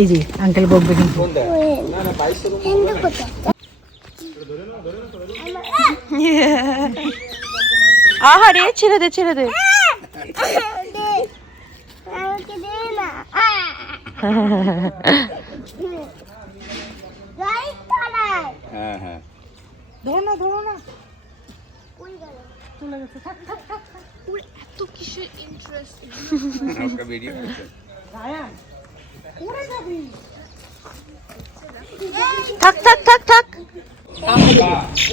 এই যে আঙ্কেল বকবে কিন্তু। আহারে ছেড়ে দে ছেড়ে দে। হ্যাঁ হ্যাঁ ধরো না ধরো না, চলে গেছে। থাক থাক থাক থাক। এত কিসের ইন্টারেস্ট হালকা বেরিয়ে গেছে। রায়ান উড়ে যাবি। থাক থাক থাক থাক।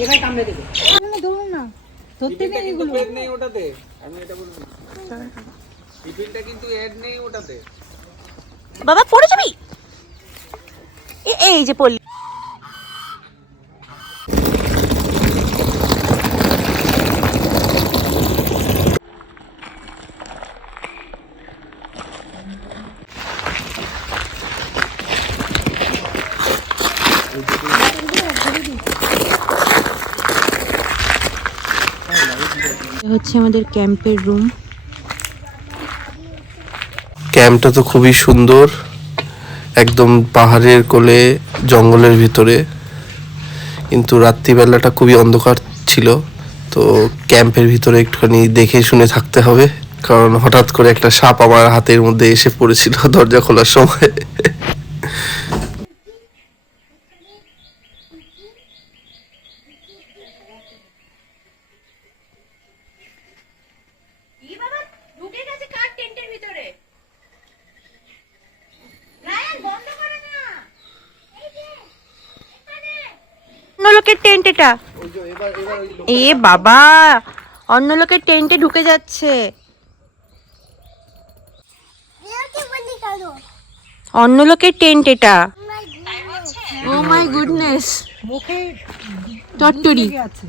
এবার কামড়ে দেবে। ধরো না, ধরতে নেই এগুলো। এড নেই ওটাতে, আমি এটা বলছি টিফিনটা কিন্তু এড নেই ওটাতে। বাবা পড়ে যাবি। এই যে পড়লি। হচ্ছে আমাদের ক্যাম্পের রুম। ক্যাম্পটা তো খুবই সুন্দর, একদম পাহাড়ের কোলে জঙ্গলের ভিতরে, কিন্তু রাত্রিবেলাটা খুবই অন্ধকার ছিল। তো ক্যাম্পের ভিতরে একটুখানি দেখে শুনে থাকতে হবে, কারণ হঠাৎ করে একটা সাপ আমার হাতের মধ্যে এসে পড়েছিল দরজা খোলার সময়। অন্য লোকের টেন্ট এটা। এ বাবা, অন্য লোকের টেন্টে ঢুকে যাচ্ছে। অন্য লোকের টেন্ট এটা। ও মাই গুডনেস, মুখে টট্টরি। আছে।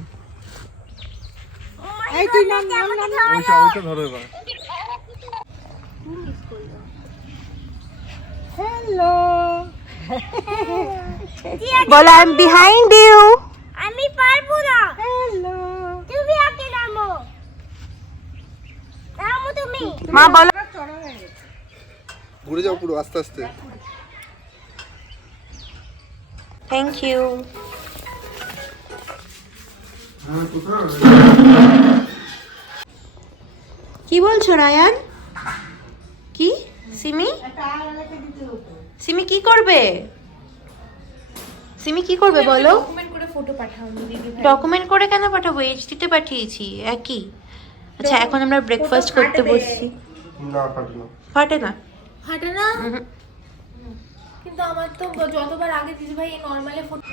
এই তুই নাম নাম নাম। ওইটা ধরো এবার। হ্যালো। বলো আই এম বিহাইন্ড ইউ। আমি পারবো না। হ্যালো। তুমি আগে নামো। নামো তুমি। মা বলো। ঘুরে যাও পুরো আস্তে আস্তে। Thank you. কি বলছো রায়ান? কি সিমি? সিমি কি করবে? সিমি কি করবে বলো? ডকুমেন্ট করে ফটো পাঠাও দিদি ভাই। ডকুমেন্ট করে কেন পাঠাবো? এইচডিতে পাঠিয়েছি একই। আচ্ছা এখন আমরা ব্রেকফাস্ট করতে বসছি। না পারবে না। ফাটে না। ফাটে না? কিন্তু আমার তো যতবার আগে দিদি ভাই নরমালি ফটো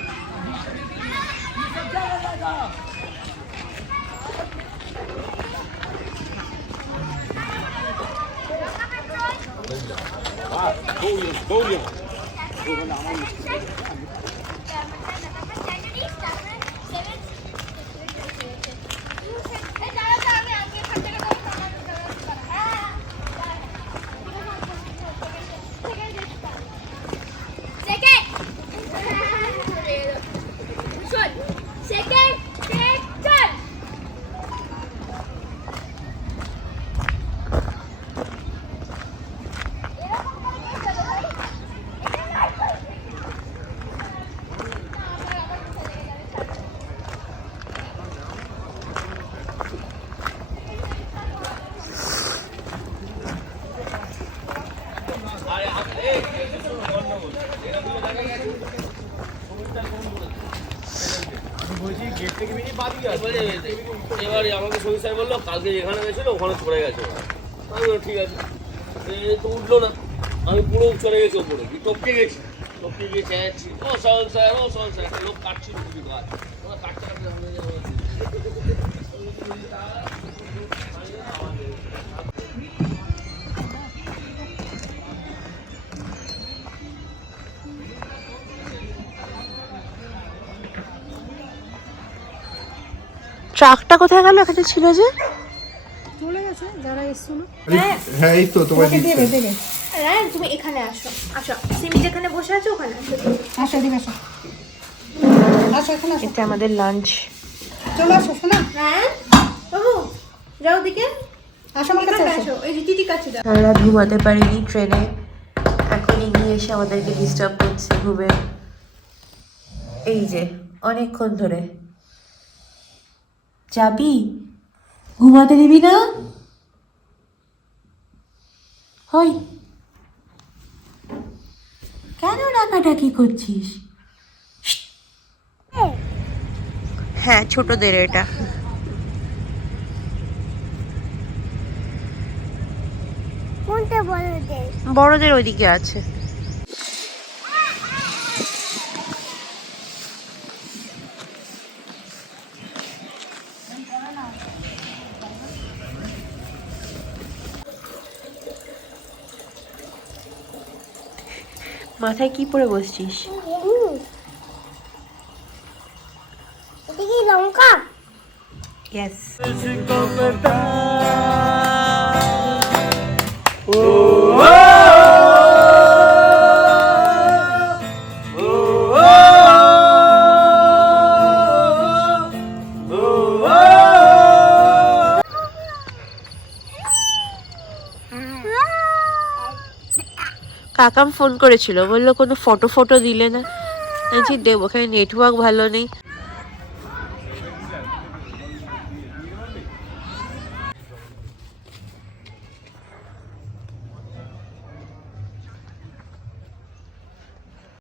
এবারে আমাকে সঙ্গী স্যার বললো কালকে যেখানে গেছিল ওখানে চলে গেছে। আমি বললাম ঠিক আছে, তো উঠলো না। আমি পুরো চলে গেছি ওপরে, টপকে গেছি। টপকে গিয়ে চেয়েছি ও সহন স্যার, ও সহন স্যার। একটা লোক কাটছিল কিছু গাছ, কাটতে কাটতে ট্রাকটা কোথায় গেল? এখানে ছিল যে। চলে গেছে যারা এসেছিল। হ্যাঁ এই তো তোমার দিচ্ছে। দেবে দেবে। রায়ান তুমি এখানে আসো। আসো সিমি যেখানে বসে আছে ওখানে আসো। আসো এদিকে আসো। আসো এখানে আসো। এটা আমাদের লাঞ্চ। চলে আসো শোনা। রায়ান বাবু যাও দিকে। আসো আমার কাছে আসো। আসো এই যে টিটি কাছে দাও। সারা ঘুমাতে পারিনি ট্রেনে, এখনই গিয়ে এসে আমাদেরকে ডিস্টার্ব করছে ঘুমে। এই যে অনেকক্ষণ ধরে। যাবি? ঘুমাতে দিবি না? হই, কেন ডাকাডাকি করছিস? হ্যাঁ, ছোটদের এটা। বড়দের ওইদিকে আছে। মাথায় কি পরে বসছিস? লঙ্কা। ইয়েস। কাকাম ফোন করেছিল, বললো কোনো ফটো দিলে না। দেব, ওখানে নেটওয়ার্ক ভালো নেই।